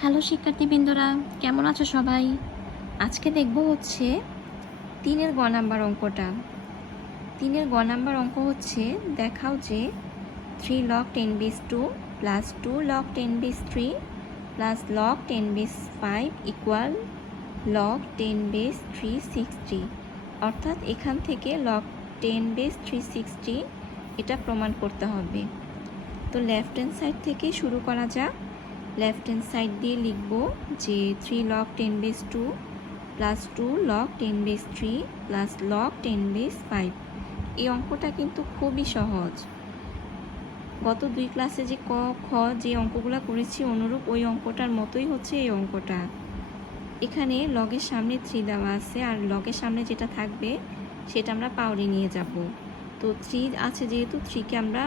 Hello শিক্ষার্থীবৃন্দরা, কেমন আছো সবাই? আজকে দেখব হচ্ছে 3-এর গ নাম্বার অঙ্কটা। 3-এর গ নাম্বার অঙ্ক হচ্ছে, দেখাও যে 3 log 10 base 2 plus 2 log 10 base 3 plus log 10 base 5 equal log 10 base 360। অর্থাৎ এখান থেকে log 10 base 360 এটা প্রমাণ করতে হবে। তো লেফট হ্যান্ড সাইড থেকে শুরু করা যাক। লেফট হ্যান্ড সাইড দিয়ে লিখব যে 3 log 10 base 2 plus 2 log 10 base 3 plus log 10 base 5। এই অঙ্কটা কিন্তু খুবই সহজ। গত 2 ক্লাসে যে ক খ যে অঙ্কগুলো করেছি অনুরূপ ওই অঙ্কটার মতোই হচ্ছে এই অঙ্কটা। এখানে লগের সামনে 3 দেওয়া আছে, আর লগের সামনে যেটা থাকবে সেটা আমরা পাওয়ারে নিয়ে যাব। তো 3 আছে যেহেতু 3কে আমরা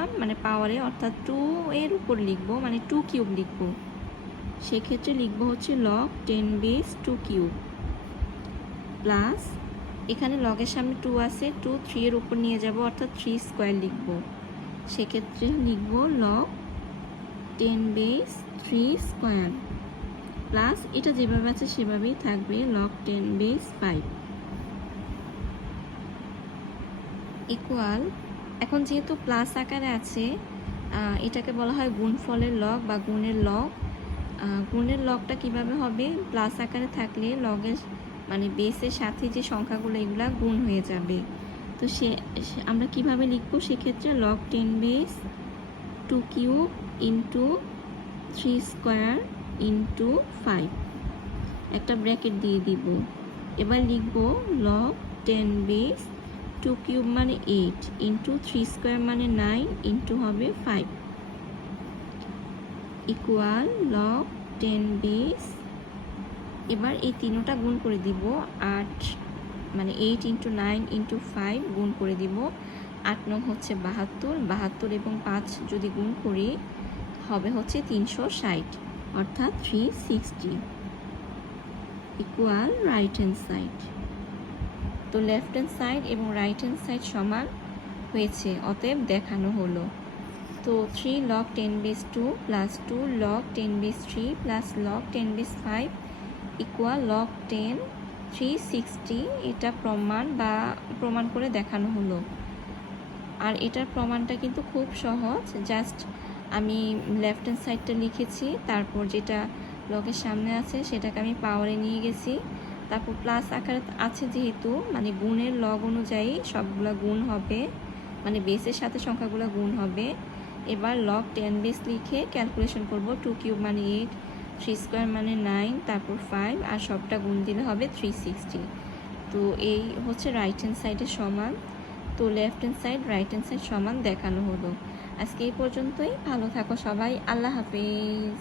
পাওয়ারে অর্থাৎ 2 এর উপর লিখব, 2 কিউব লিখব। সেক্ষেত্রে লিখব হচ্ছে log 10 base 2 কিউব প্লাস এখানে লগের সামনে 2 আছে, 2 3 এর উপর নিয়ে যাব অর্থাৎ 3 স্কোয়ার লিখব। সেক্ষেত্রে লিখব log 10 base 3 স্কোয়ার প্লাস এটা যেভাবে আছে সেভাবেই থাকবে log 10 base 5 ইকুয়াল। এখন যেহেতু প্লাস আকারে আছে, এটাকে বলা হয় গুণফলের লগ বা গুণের লগ। গুণের লগটা কিভাবে হবে? প্লাস আকারে থাকলে লগের বেসের সাথে যে সংখ্যাগুলো এগুলা গুণ হয়ে যাবে। তো আমরা কিভাবে লিখবো? সেক্ষেত্রে log 10 base 2 cube into 3 square into 5 একটা ব্র্যাকেট দিয়ে দিব। এবার লিখব log 10 base 2 cube 8 into 3 square 9 into হবে 5 ইকুয়াল log 10 base। এবার এই তিনটা গুণ করে দিব, 8 8 ইন্টু 9 ইন্টু 5 গুণ করে দিব। 8 নং হচ্ছে 72, 72 এবং 5 যদি গুণ করি হবে হচ্ছে 360 অর্থাৎ 360 ইকুয়াল রাইট হ্যান্ড সাইড। তো লেফট হ্যান্ড সাইড এবং রাইট হ্যান্ড সাইড সমান হয়েছে, অতএব দেখানো হলো। তো 3 log 10 base 2 plus 2 log 10 base 3 plus log 10 base 5 equal log 10 360। এটা প্রমাণ করে দেখানো হলো। আর এটার প্রমাণটা কিন্তু খুব সহজ। জাস্ট আমি লেফট হ্যান্ড সাইডটা লিখেছি, তারপর যেটা লগের সামনে আছে সেটাকে আমি পাওয়ারে নিয়ে গেছি। তারপর প্লাস আকারে আছে যেহেতু গুণের লগ অনুযায়ী সবগুলা গুণ হবে, বেসের সাথে সংখ্যাগুলো গুণ হবে। এবার log 10 বেস লিখে ক্যালকুলেশন করব। 2 কিউব 8, 3 স্কোয়ার 9, তারপর 5 আর সবটা গুণ দিলে হবে 360। তো এই হচ্ছে রাইট হ্যান্ড সাইডের সমান। তো left hand side right hand side সমান দেখানো হলো। আজকে এই পর্যন্তই। ভালো থাকো সবাই, আল্লাহ হাফেজ।